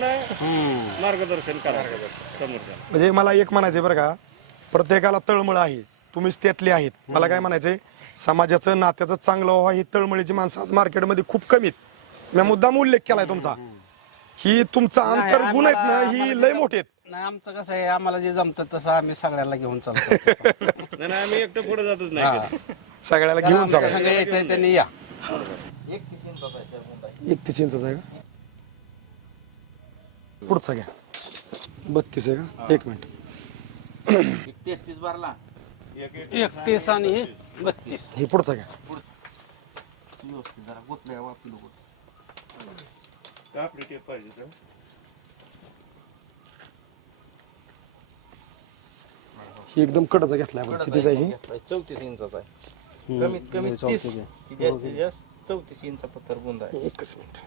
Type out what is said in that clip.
मार्गदर्शन करा समोरच्या. म्हणजे मला एक म्हणायचंय बरं का, प्रत्येकाला तळमळ आहे, तुम्हीच त्यातले आहेत. मला काय म्हणायचंय, समाजाचं नात्याचं चांगलं व्हावं ही तळमळीची माणसं आज मार्केटमध्ये खूप कमीत. मी मुद्दाम उल्लेख केलाय तुमचा. ही तुमचा अंतर्गुण आहेत ना, ही लय मोठे आहेत. नाही आमचं कसं आहे, आम्हाला जे जमतं तसं आम्ही सगळ्याला घेऊन चालतो. नाही आम्ही एकटं पुढे जातच नाही कधी. सगळ्याला घेऊन चालू. सगळे यायचंय त्यांनी या. 31 इंचाचा आहे का? पुढचा घ्या. 32 आहे का? एक मिनिट. 33 भरला. 31 आणि 32. हे पुढचा घ्या. व्यवस्थित जरा गुतल्या वापी लोक. कापडी टेप पाहिजे तर. ही एकदम कडचा घेतलाय आपण. कितीचा आहे ही? 34 इंचाचा आहे. कमीत कमी 30 जास्तीत जास्त 34 इंचा पत्तर बुंदा आहे. एकच मिनिट.